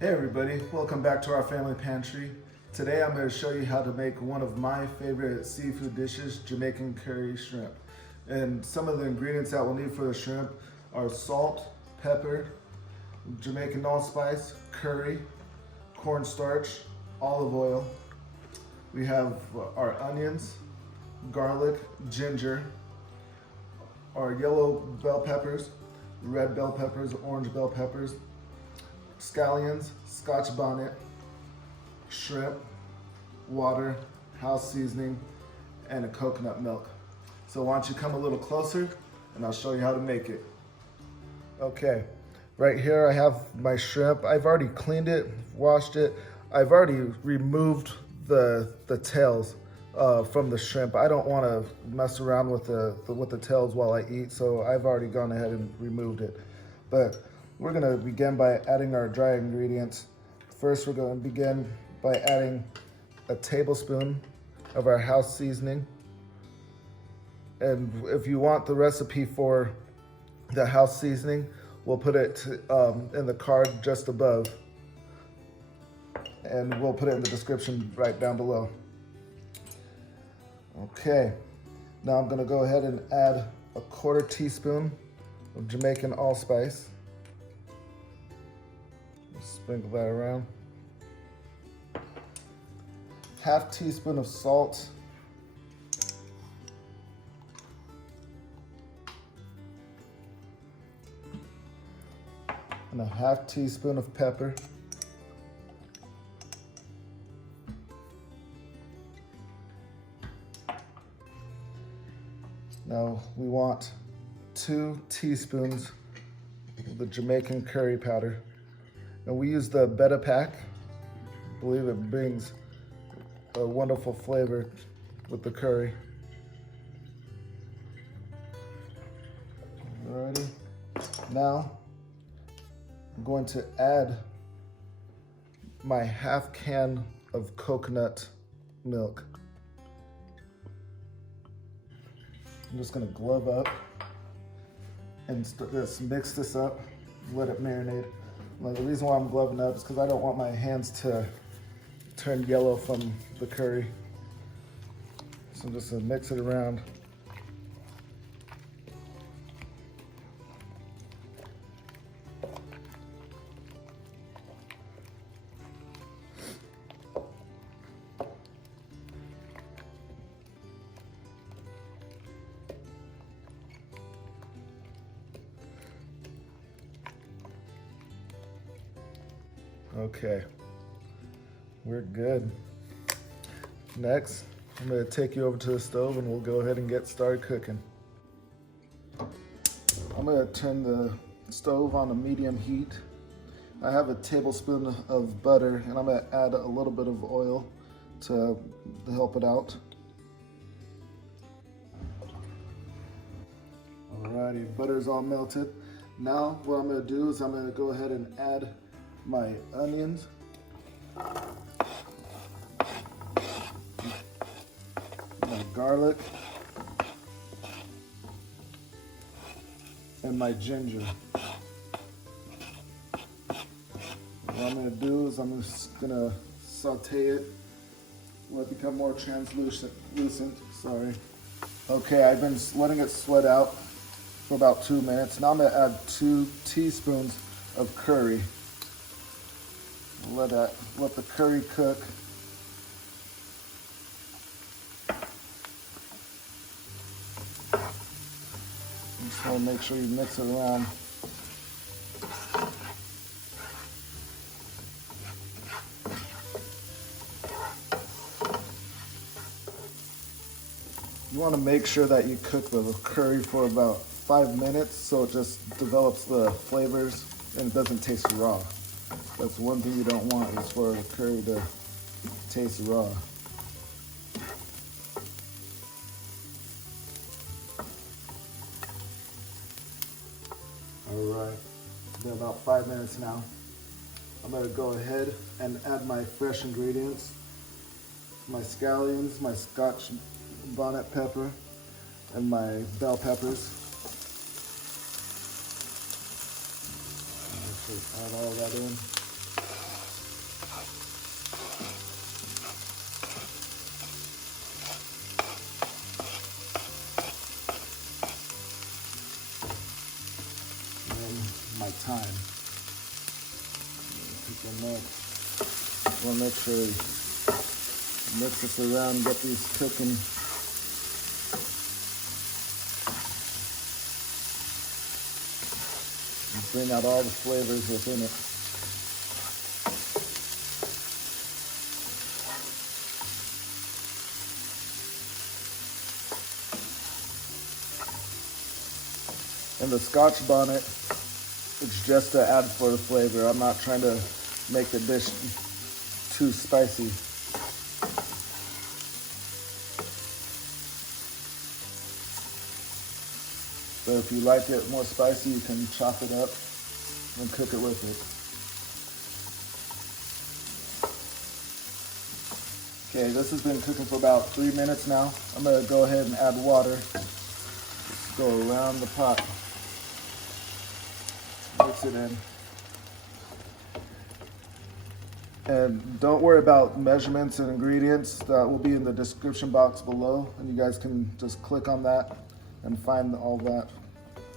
Hey everybody, welcome back to Our Family Pantry. Today I'm going to show you how to make one of my favorite seafood dishes, Jamaican Curry Shrimp. And some of the ingredients that we'll need for the shrimp are salt, pepper, Jamaican Allspice, curry, cornstarch, olive oil. We have our onions, garlic, ginger, our yellow bell peppers, red bell peppers, orange bell peppers, scallions, scotch bonnet, shrimp, water, house seasoning, and a coconut milk. So why don't you come a little closer and I'll show you how to make it. Okay, right here I have my shrimp. I've already cleaned it, washed it. I've already removed the tails from the shrimp. I don't want to mess around with the tails while I eat, so I've already gone ahead and removed it. But we're gonna begin by adding our dry ingredients. First, we're gonna begin by adding a tablespoon of our house seasoning. And if you want the recipe for the house seasoning, we'll put it in the card just above. And we'll put it in the description right down below. Okay, now I'm gonna go ahead and add a 1/4 teaspoon of Jamaican Allspice. Sprinkle that around. 1/2 teaspoon of salt. And a 1/2 teaspoon of pepper. Now we want 2 teaspoons of the Jamaican curry powder. And we use the Beta Pack. I believe it brings a wonderful flavor with the curry. Alrighty. Now I'm going to add my 1/2 can of coconut milk. I'm just gonna glove up and just mix this up, let it marinate. Like, the reason why I'm gloving up is because I don't want my hands to turn yellow from the curry. So I'm just gonna mix it around. Okay, we're good. Next, I'm gonna take you over to the stove and we'll go ahead and get started cooking. I'm gonna turn the stove on a medium heat. I have a tablespoon of butter and I'm gonna add a little bit of oil to help it out. Alrighty, butter's all melted. Now what I'm gonna do is I'm gonna go ahead and add my onions, my garlic, and my ginger. What I'm gonna do is I'm just gonna saute it, let it become more translucent. Sorry. Okay, I've been letting it sweat out for about 2 minutes. Now I'm gonna add 2 teaspoons of curry. Let the curry cook. Just want to make sure you mix it around. You want to make sure that you cook the curry for about 5 minutes so it just develops the flavors and it doesn't taste raw. That's one thing you don't want, is for a curry to taste raw. Alright, it's been about 5 minutes now. I'm gonna go ahead and add my fresh ingredients. My scallions, my scotch bonnet pepper, and my bell peppers. Add all that in. my thyme. Take the milk. Want to make sure you mix this around, get these cooking. And bring out all the flavors within it. And the Scotch bonnet, it's just to add for the flavor. I'm not trying to make the dish too spicy. So if you like it more spicy, you can chop it up and cook it with it. Okay, this has been cooking for about 3 minutes now. I'm gonna go ahead and add water. Just go around the pot. Mix it in. And don't worry about measurements and ingredients. That will be in the description box below, and you guys can just click on that and find all that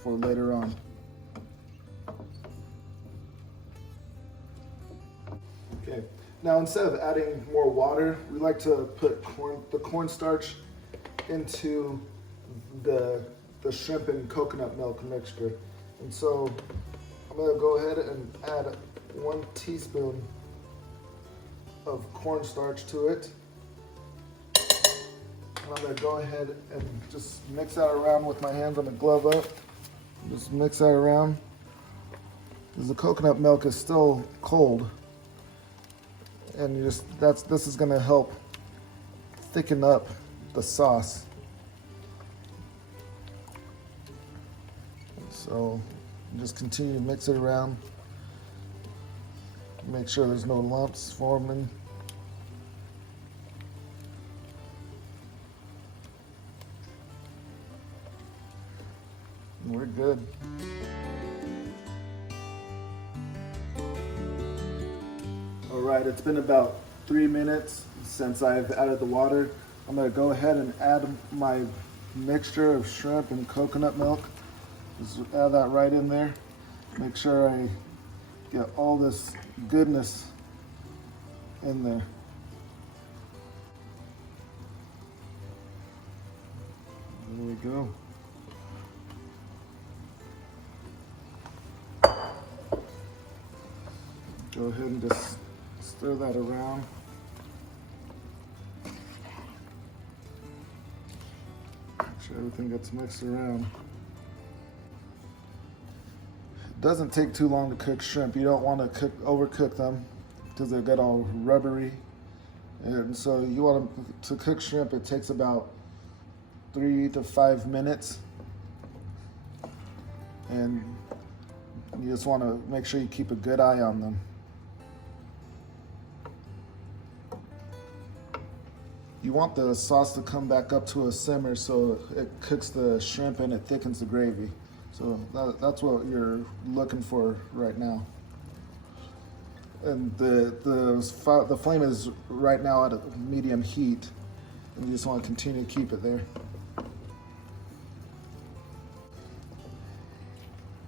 for later on. Okay, now instead of adding more water, we like to put the cornstarch into the shrimp and coconut milk mixture. And so I'm gonna go ahead and add 1 teaspoon of cornstarch to it. And I'm gonna go ahead and just mix that around with my hands. I'm gonna glove up. Just mix that around. Because the coconut milk is still cold. And this is gonna help thicken up the sauce. So just continue to mix it around. Make sure there's no lumps forming. And we're good. All right, it's been about 3 minutes since I've added the water. I'm gonna go ahead and add my mixture of shrimp and coconut milk. Just add that right in there. Make sure I get all this goodness in there. There we go. Go ahead and just stir that around. Make sure everything gets mixed around. Doesn't take too long to cook shrimp. You don't want to overcook them because they get all rubbery. And so you want to cook shrimp, it takes about 3 to 5 minutes. And you just want to make sure you keep a good eye on them. You want the sauce to come back up to a simmer so it cooks the shrimp and it thickens the gravy. So that's what you're looking for right now. And the flame is right now at a medium heat, and you just want to continue to keep it there.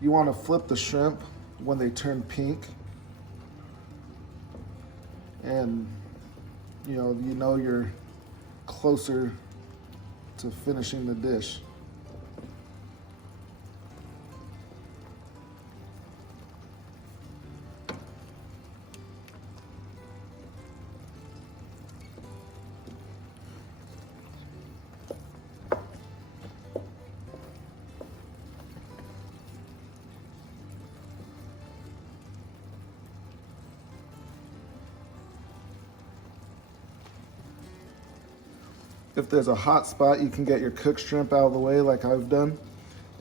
You want to flip the shrimp when they turn pink, and you know you're closer to finishing the dish. If there's a hot spot, you can get your cooked shrimp out of the way like I've done,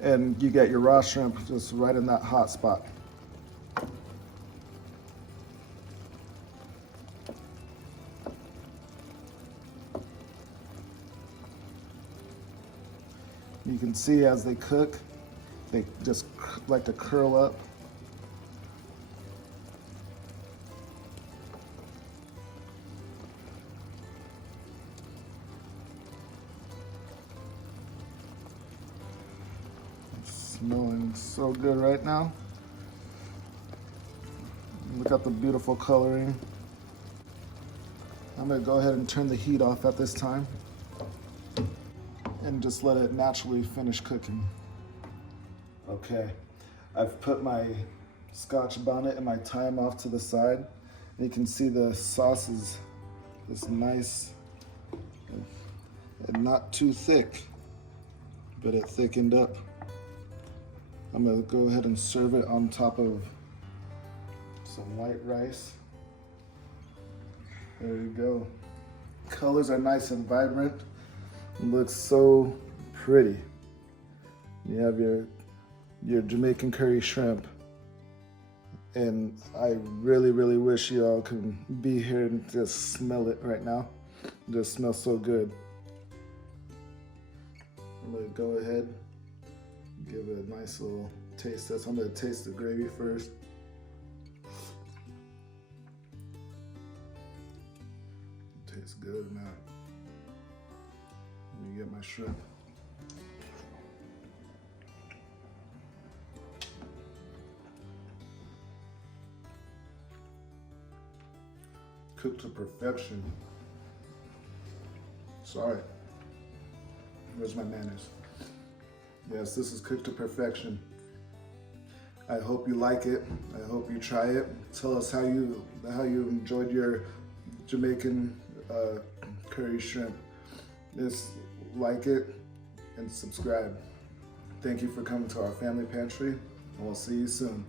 and you get your raw shrimp just right in that hot spot. You can see as they cook, they just like to curl up. Smelling so good right now. out the beautiful coloring. I'm gonna go ahead and turn the heat off at this time and just let it naturally finish cooking. Okay, I've put my Scotch bonnet and my thyme off to the side. And you can see the sauce is this nice and not too thick, but it thickened up. I'm gonna go ahead and serve it on top of some white rice. There you go. Colors are nice and vibrant. It looks so pretty. You have your Jamaican curry shrimp. And I really, really wish you all could be here and just smell it right now. It just smells so good. I'm gonna go ahead and give it a nice little taste test. I'm gonna taste the gravy first. Tastes good now. Let me get my shrimp. Cooked to perfection. Sorry. Where's my manners? Yes, this is cooked to perfection. I hope you like it. I hope you try it. Tell us how you enjoyed your Jamaican curry shrimp. Just like it and subscribe. Thank you for coming to Our Family Pantry, and we'll see you soon.